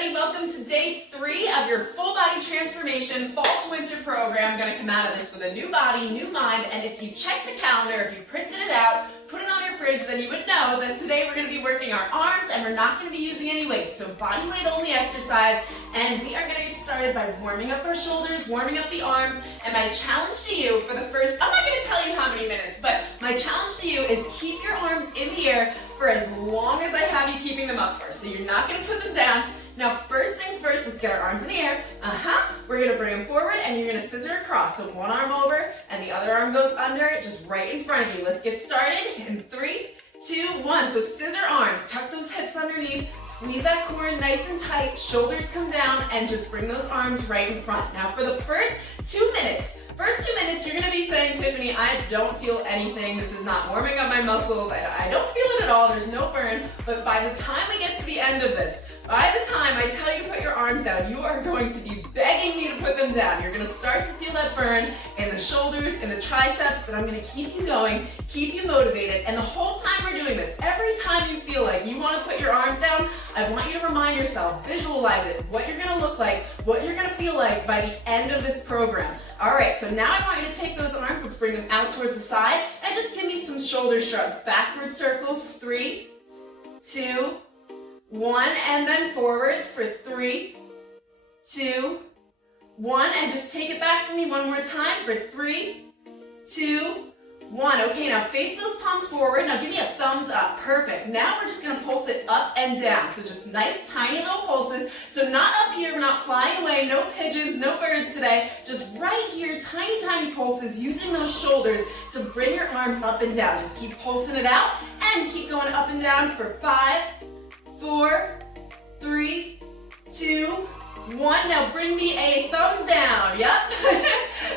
everybody, welcome to day 3 of your full body transformation fall to winter program. I'm going to come out of this with a new body, new mind, and if you check the calendar, if you printed it out, put it on your fridge, then you would know that today we're going to be working our arms and we're not going to be using any weights. So body weight only exercise, and we are going to get started by warming up our shoulders, warming up the arms, and my challenge to you for the first, I'm not going to tell you how many minutes, but my challenge to you is keep your arms in the air for as long as I have you keeping them up for. So you're not going to put them down. Now, first things first, let's get our arms in the air. We're going to bring them forward and you're going to scissor across. So one arm over and the other arm goes under it, just right in front of you. Let's get started in 3, 2, 1. So scissor arms, tuck those hips underneath, squeeze that core nice and tight, shoulders come down, and just bring those arms right in front. Now for the first 2 minutes, you're going to be saying, Tiffany, I don't feel anything. This is not warming up my muscles. I don't feel it at all. There's no burn. But by the time we get to the end of this, by the time I tell you to put your arms down, you are going to be begging me to put them down. You're going to start to feel that burn in the shoulders, in the triceps, but I'm going to keep you going, keep you motivated. And the whole time we're doing this, every time you feel like you want to put your arms down, I want you to remind yourself, visualize it, what you're going to look like, what you're going to feel like by the end of this program. All right, so now I want you to take those arms, let's bring them out towards the side, and just give me some shoulder shrugs. Backward circles, 3, 2, 1, and then forwards for 3, 2, 1, and just take it back for me one more time for 3, 2, 1. Okay, now face those palms forward. Now give me a thumbs up. Perfect. Now we're just going to pulse it up and down. So just nice, tiny little pulses. So not up here, we're not flying away, no pigeons, no birds today. Just right here, tiny, tiny pulses using those shoulders to bring your arms up and down. Just keep pulsing it out and keep going up and down for 5, 4, 3, 2, 1. Now bring me a thumbs down. Yep.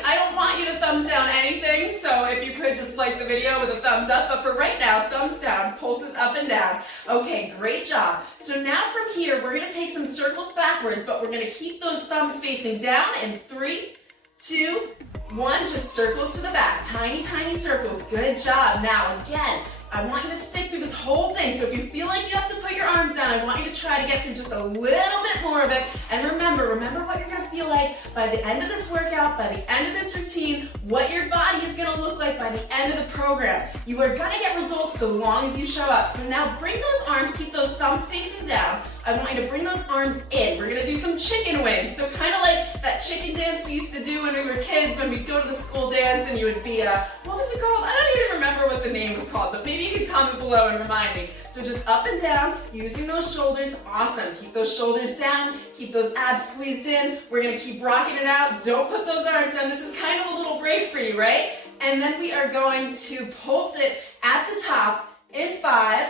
I don't want you to thumbs down anything, so if you could just like the video with a thumbs up, but for right now, thumbs down, pulses up and down. Okay, great job. So now from here, we're going to take some circles backwards, but we're going to keep those thumbs facing down in 3, 2, 1. Just circles to the back. Tiny, tiny circles. Good job. Now again, I want you to stick through this whole thing. So if you feel like you have to put your arms down, I want you to try to get through just a little bit more of it. And remember what you're gonna feel like by the end of this workout, by the end of this routine, what your body is gonna look like by the end of the program. You are gonna get results so long as you show up. So now bring those arms, keep those thumbs facing down. I want you to bring those arms in. We're gonna do some chicken wings. So kind of like that chicken dance we used to do when we were kids, when we'd go to the school dance and you would be, what was it called? I don't even remember what the name was called, but maybe you could comment below and remind me. So just up and down, using those shoulders, awesome. Keep those shoulders down, keep those abs squeezed in. We're gonna keep rocking it out. Don't put those arms down. This is kind of a little break for you, right? And then we are going to pulse it at the top in 5,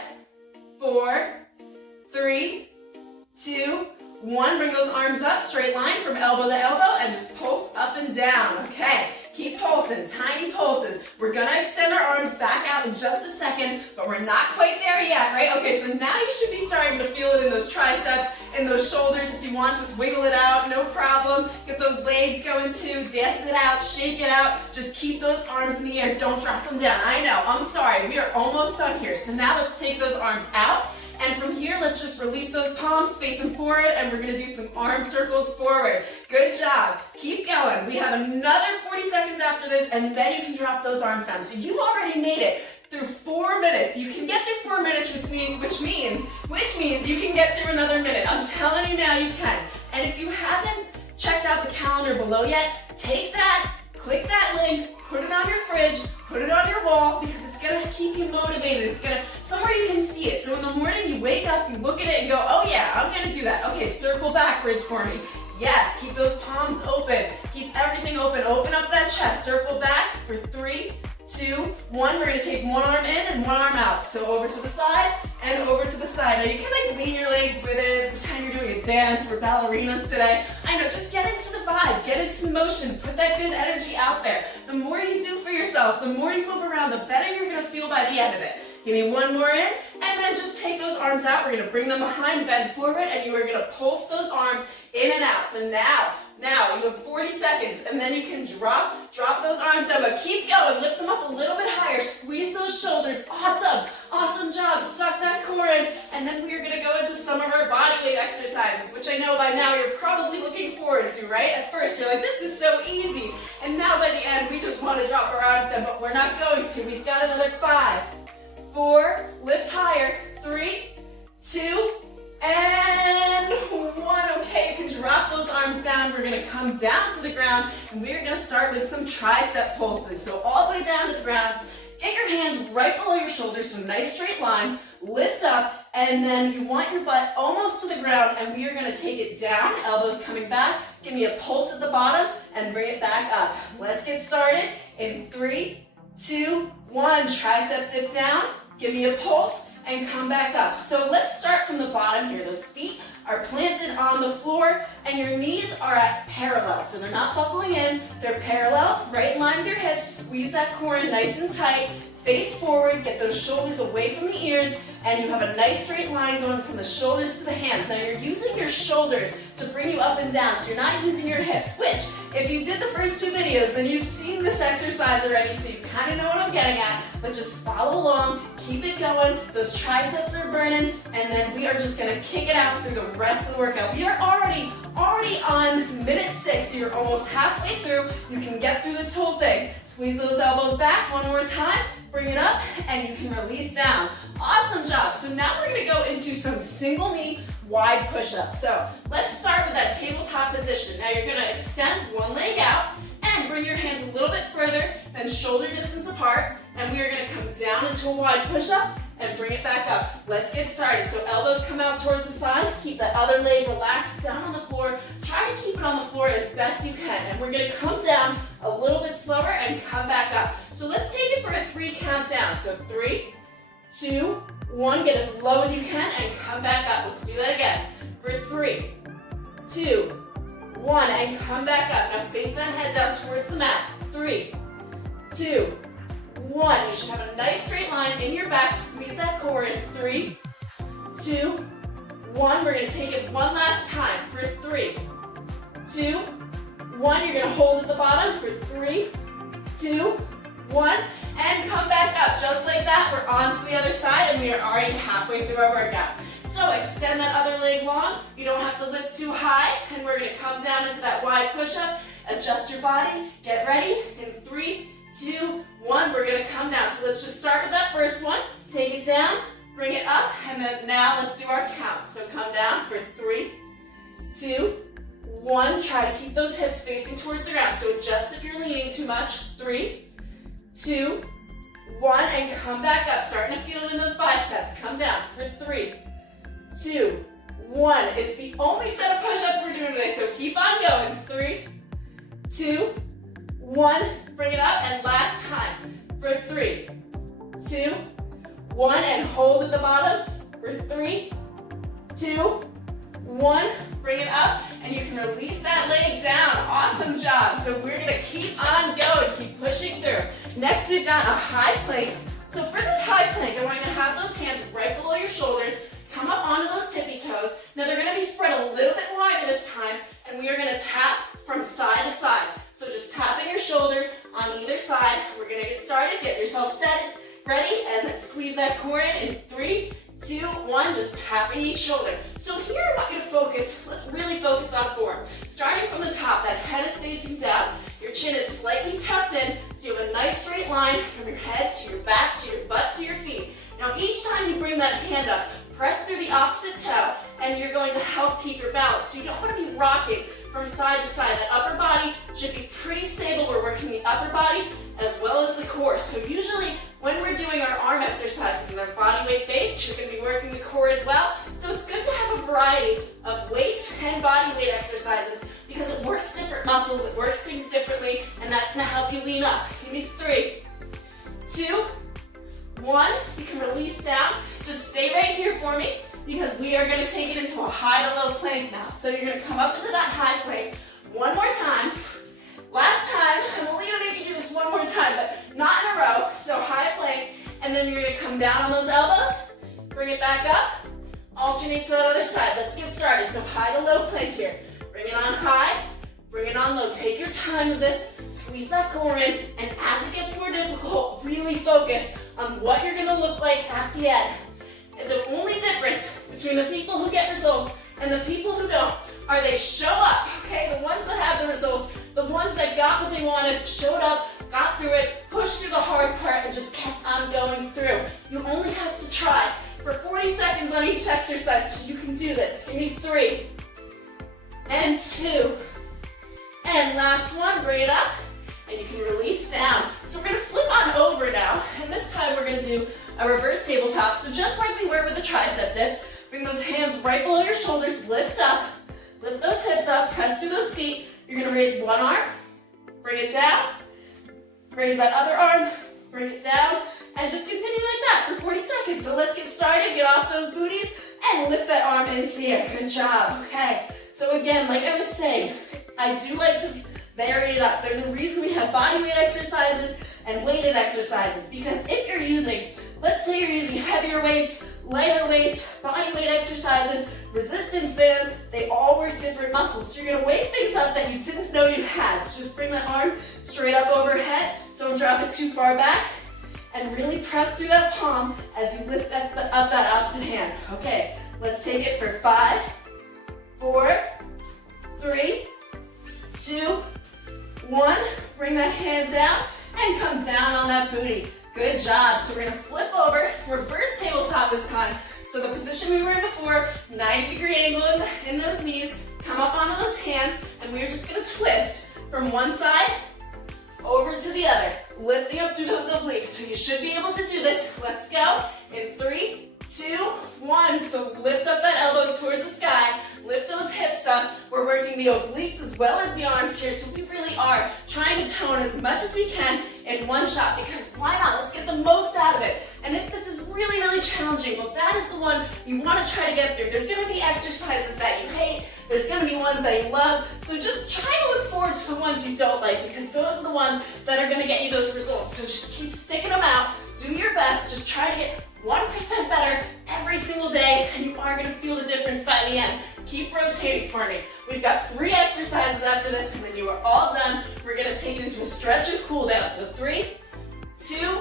4, 3, 2, 1. Bring those arms up, straight line from elbow to elbow, and just pulse up and down. Okay, keep pulsing, tiny pulses. We're gonna extend our arms back out in just a second, but we're not quite there yet, right? Okay, so now you should be starting to feel it in those triceps, in those shoulders. If you want, just wiggle it out, no problem. Get those legs going too, dance it out, shake it out. Just keep those arms in the air, don't drop them down. I know, I'm sorry, we are almost done here. So now let's take those arms out. And from here, let's just release those palms, face them forward, and we're gonna do some arm circles forward. Good job. Keep going. We have another 40 seconds after this, and then you can drop those arms down. So you've already made it through 4 minutes. You can get through 4 minutes, which means you can get through another minute. I'm telling you now you can. And if you haven't checked out the calendar below yet, take that, click that link, put it on your fridge, put it on your wall, because it's gonna keep you motivated. It's gonna, somewhere you can see it. So in the morning you wake up, you look at it and go, oh yeah, I'm gonna do that. Okay, circle backwards for me. Yes, keep those palms open. Keep everything open. Open up that chest. Circle back for 3, 2, 1. We're gonna take one arm in and one arm out. So over to the side and over to the side. Now you can like lean your legs with it, pretend you're doing a dance. We're ballerinas today. I know, just get into the vibe, get into motion, put that good energy out there. The more you do for yourself, the more you move around, the better you're gonna feel by the end of it. Give me one more in, and then just take those arms out. We're gonna bring them behind, bend forward, and you are gonna pulse those arms in and out. So now you have 40 seconds, and then you can drop those arms down, but keep going. Lift them up a little bit higher. Squeeze those shoulders. Awesome. Awesome job. Suck that core in. forward, and then we are gonna go into some of our body weight exercises, which I know by now you're probably looking forward to, right? At first you're like, this is so easy, and now by the end we just want to drop our arms down, but we're not going to. We've got another 5, 4, lift higher, 3, 2, and 1. Okay, you can drop those arms down. We're gonna come down to the ground, and we're gonna start with some tricep pulses. So all the way down to the ground, get your hands right below your shoulders, so nice straight line, lift up, and then you want your butt almost to the ground, and we are gonna take it down, elbows coming back, give me a pulse at the bottom, and bring it back up. Let's get started in 3, 2, 1, tricep dip down, give me a pulse, and come back up. So let's start from the bottom here. Those feet are planted on the floor, and your knees are at parallel. So they're not buckling in, they're parallel, right in line with your hips. Squeeze that core in nice and tight. Face forward, get those shoulders away from the ears, and you have a nice straight line going from the shoulders to the hands. Now you're using your shoulders to bring you up and down, so you're not using your hips, which, if you did the first 2 videos, then you've seen this exercise already, so you kind of know what I'm getting at, but just follow along, keep it going, those triceps are burning, and then we are just gonna kick it out through the rest of the workout. We are already on minute 6, so you're almost halfway through. You can get through this whole thing. Squeeze those elbows back one more time, bring it up, and you can release down. Awesome job. So now we're gonna go into some single knee wide push-ups. So let's start with that tabletop position. Now you're gonna extend one leg out and bring your hands a little bit further than shoulder distance apart, and we are gonna come down into a wide push-up and bring it back up. Let's get started. So elbows come out towards the sides, keep that other leg relaxed down on the floor. Try to keep it on the floor as best you can, and we're gonna come down a little bit slower and come back up. So let's take it for a 3 count down. So 3, 2, 1, get as low as you can and come back up. Let's do that again. For 3, 2, 1, and come back up. Now face that head down towards the mat. 3, 2, 1. You should have a nice straight line in your back. Squeeze that core in. 3, 2, 1. We're going to take it one last time. For 3, 2, 1. You're going to hold at the bottom. For 3, 2, 1. And come back up. Just like that, we're on to the other side, and we are already halfway through our workout. So extend that other leg long. You don't have to lift too high, and we're going to come down into that wide push-up. Adjust your body. Get ready. In 3, 2, 1, we're going to come down. So let's just start with that first one. Take it down, bring it up, and then now let's do our count. So come down for 3, 2, 1. Try to keep those hips facing towards the ground. So adjust if you're leaning too much. 3, 2, 1, and come back up. Starting to feel it in those biceps. Come down for 3, 2, 1. It's the only set of push-ups we're doing today, so keep on going. 3, 2, 1. Bring it up, and last time. For 3, 2, 1, and hold at the bottom. For 3, 2, 1. Bring it up, and you can release that leg down. Awesome job. So we're gonna keep on going, keep pushing through. Next, we've got a high plank. So for this high plank, I want you to have those hands right below your shoulders. Come up onto those tippy toes. Now they're gonna be spread a little bit wider this time, and we are gonna tap from side to side. So just tapping your shoulder on either side. We're gonna get started. Get yourself set, ready, and then squeeze that core in 3, 2, 1, just tapping each shoulder. So here I want you to focus. Let's really focus on form. Starting from the top, that head is facing down. Your chin is slightly tucked in, so you have a nice straight line from your head to your back, to your butt, to your feet. Now each time you bring that hand up, press through the opposite toe, and you're going to help keep your balance. So you don't want to be rocking from side to side. The upper body should be pretty stable. We're working the upper body as well as the core. So usually when we're doing our arm exercises and they're body weight based, you're going to be working the core as well. So it's good to have a variety of weights and body weight exercises because it works different muscles, it works things differently, and that's going to help you lean up. Give me 3, 2, 1. You can release down. Just stay right here for me, because we are going to take it into a high to low plank now. So you're going to come up into that high plank one more time. Last time, I'm only going to make you do this one more time, but not in a row. So high plank, and then you're going to come down on those elbows, bring it back up, alternate to that other side. Let's get started. So high to low plank here. Bring it on high, bring it on low. Take your time with this, squeeze that core in, and as it gets more difficult, really focus on what you're going to look like at the end. And the only difference between the people who get results and the people who don't are they show up, okay? The ones that have the results, the ones that got what they wanted, showed up, got through it, pushed through the hard part, and just kept on going through. You only have to try for 40 seconds on each exercise, so you can do this. Give me 3, and 2, and last one, bring it up, and you can release down. So we're gonna flip on over now, and this time we're gonna do a reverse tabletop. So just like we were with the tricep dips, bring those hands right below your shoulders, lift up, lift those hips up, press through those feet. You're gonna raise one arm, bring it down, raise that other arm, bring it down, and just continue like that for 40 seconds. So let's get started, get off those booties, and lift that arm into the air. Good job, okay. So again, like I was saying, I do like to vary it up. There's a reason we have body weight exercises and weighted exercises, because if you're using, let's say you're using heavier weights, lighter weights, body weight exercises, resistance bands, they all work different muscles. So you're gonna weight things up that you didn't know you had. So just bring that arm straight up overhead, don't drop it too far back, and really press through that palm as you lift up that opposite hand. Okay, let's take it for 5, 4, 3, 2, 1. Bring that hand down and come down on that booty. Good job. So we're gonna flip over, reverse tabletop this time. So the position we were in before, 90-degree angle in those knees, come up onto those hands, and we're just gonna twist from one side over to the other, lifting up through those obliques. So you should be able to do this. Let's go. In 3, 2, 1. So lift up that elbow towards the sky. Lift those hips up. We're working the obliques as well as the arms here. So we really are trying to tone as much as we can in one shot, because why not? Let's get the most out of it. And if this is really, really challenging, well, that is the one you want to try to get through. There's going to be exercises that you hate. There's going to be ones that you love. So just try to look forward to the ones you don't like, because those are the ones that are going to get you those results. So just keep sticking them out. Do your best. Just try to get 1% better every single day, and you are going to feel the difference by the end. Keep rotating for me. We've got 3 exercises after this, and then you are all done. We're going to take it into a stretch and cool down. So 3, 2,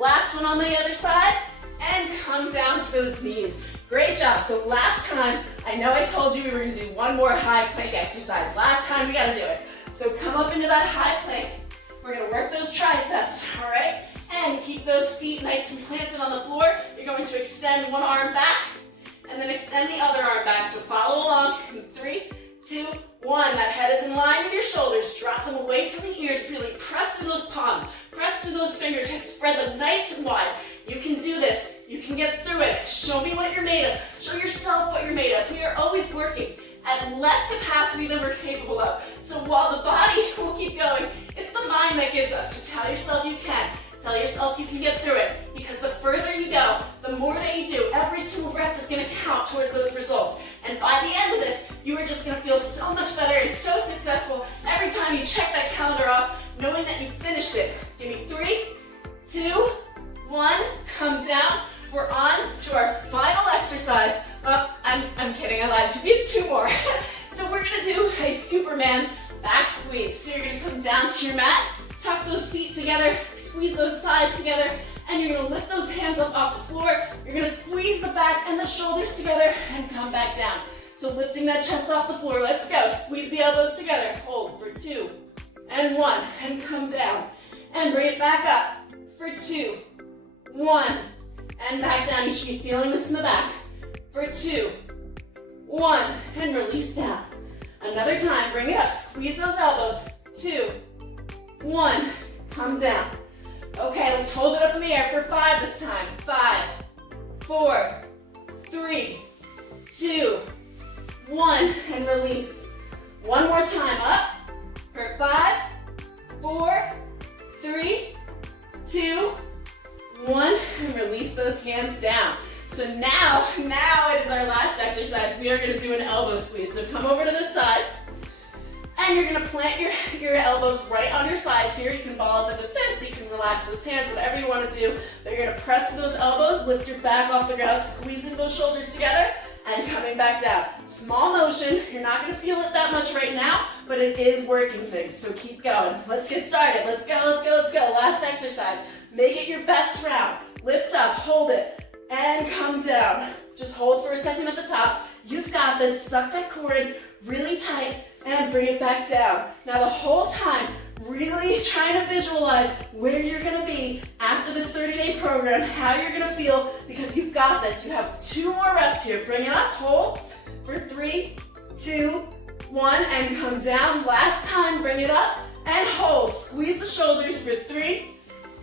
last one on the other side, and come down to those knees. Great job. So last time, I know I told you we were going to do one more high plank exercise. Last time, we got to do it. So come up into that high plank. We're going to work those triceps, all right? And keep those feet nice and planted on the floor. You're going to extend one arm back, and then extend the other arm back. So follow along in 3, 2, 1. That head is in line with your shoulders. Drop them away from the ears. Really press through those palms. Press through those fingertips. Spread them nice and wide. You can do this. You can get through it. Show me what you're made of. Show yourself what you're made of. We are always working at less capacity than we're capable of. So while the body will keep going, it's the mind that gives up. So tell yourself you can. Tell yourself you can get through it, because the further you go, the more that you do, every single breath is going to count towards those results. And by the end of this, you are just going to feel so much better and so successful every time you check that calendar off, knowing that you finished it. Give me 3, 2, 1, come down. We're on to our final exercise. Oh, I'm kidding, I lied to you. We have 2 more. So we're going to do a Superman back squeeze. So you're going to come down to your mat, tuck those feet together, squeeze those thighs together, and you're going to lift those hands up off the floor. You're going to squeeze the back and the shoulders together and come back down. So lifting that chest off the floor. Let's go. Squeeze the elbows together. Hold for 2 and 1, and come down. And bring it back up for 2, 1, and back down. You should be feeling this in the back. For 2, 1, and release down. Another time. Bring it up. Squeeze those elbows. 2, 1, come down. Okay, let's hold it up in the air for 5 this time. 5, 4, 3, 2, 1, and release. One more time, up for 5, 4, 3, 2, 1, and release those hands down. So now it is our last exercise. We are going to do an elbow squeeze. So come over to this side, and you're going to plant your elbows right on your sides here. You can ball up into fists, you can relax those hands, whatever you want to do. But you're going to press those elbows, lift your back off the ground, squeezing those shoulders together, and coming back down. Small motion. You're not going to feel it that much right now, but it is working things. So keep going. Let's get started. Let's go, let's go, let's go. Last exercise. Make it your best round. Lift up, hold it, and come down. Just hold for a second at the top. You've got this. Suck that core in really tight and bring it back down. Now the whole time, really trying to visualize where you're gonna be after this 30-day program, how you're gonna feel, because you've got this. You have 2 more reps here. Bring it up, hold for 3, 2, 1, and come down. Last time, bring it up and hold. Squeeze the shoulders for 3,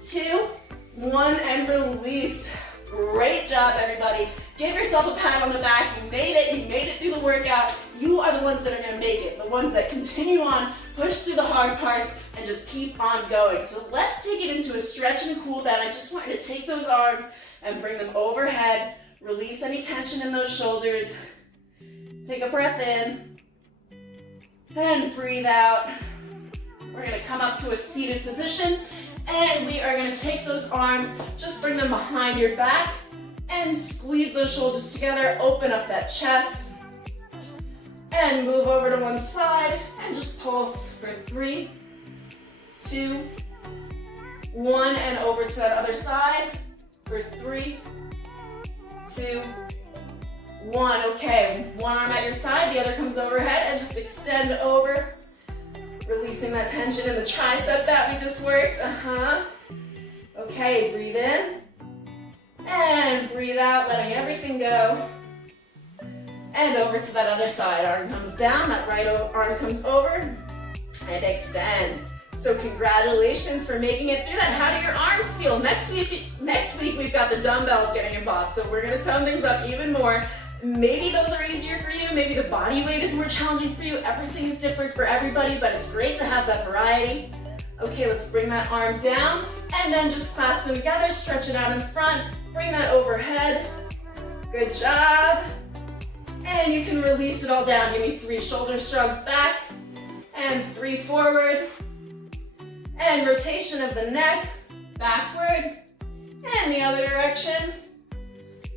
2, 1, and release. Great job, everybody. Give yourself a pat on the back. You made it. You made it through the workout. You are the ones that are going to make it, the ones that continue on, push through the hard parts, and just keep on going. So let's take it into a stretch and cool down. I just want you to take those arms and bring them overhead. Release any tension in those shoulders. Take a breath in and breathe out. We're going to come up to a seated position, and we are going to take those arms, just bring them behind your back, and squeeze those shoulders together. Open up that chest, and move over to one side, and just pulse for 3, 2, 1, and over to that other side for 3, 2, 1. Okay, one arm at your side, the other comes overhead, and just extend over, releasing that tension in the tricep that we just worked. Okay, breathe in, and breathe out, letting everything go. And over to that other side. Arm comes down, that right arm comes over, and extend. So congratulations for making it through that. How do your arms feel? Next week we've got the dumbbells getting involved, so we're gonna tone things up even more. Maybe those are easier for you, maybe the body weight is more challenging for you. Everything is different for everybody, but it's great to have that variety. Okay, let's bring that arm down, and then just clasp them together, stretch it out in front, bring that overhead. Good job. And you can release it all down. Give me 3 shoulder shrugs back, and 3 forward, and rotation of the neck, backward, and the other direction.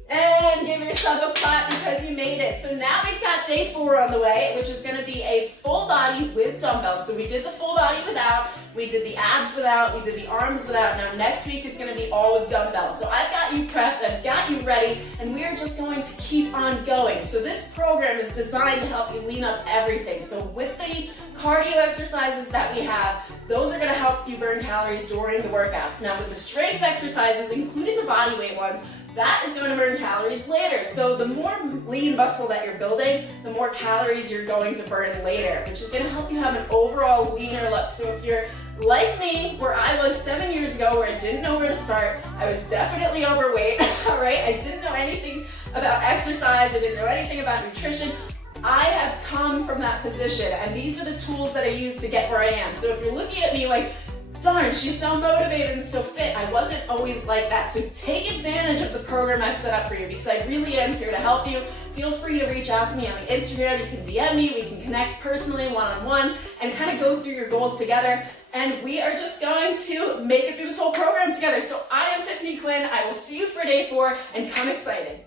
And give yourself a clap because you made it. So now we've got day 4 on the way, which is gonna be a full body with dumbbells. So we did the full body without, we did the abs without, we did the arms without. Now next week is gonna be all with dumbbells. So I've got you prepped, I've got you ready, and we are just going to keep on going. So this program is designed to help you lean up everything. So with the cardio exercises that we have, those are gonna help you burn calories during the workouts. Now with the strength exercises, including the body weight ones, that is going to burn calories later. So the more lean muscle that you're building, the more calories you're going to burn later, which is going to help you have an overall leaner look. So if you're like me, where I was 7 years ago, where I didn't know where to start, I was definitely overweight, all right? I didn't know anything about exercise, I didn't know anything about nutrition. I have come from that position, and these are the tools that I use to get where I am. So if you're looking at me like, darn, she's so motivated and so fit, I wasn't always like that. So take advantage of the program I've set up for you, because I really am here to help you. Feel free to reach out to me on the Instagram. You can DM me, we can connect personally one-on-one and kind of go through your goals together. And we are just going to make it through this whole program together. So I am Tiffany Quinn. I will see you for day 4, and come excited.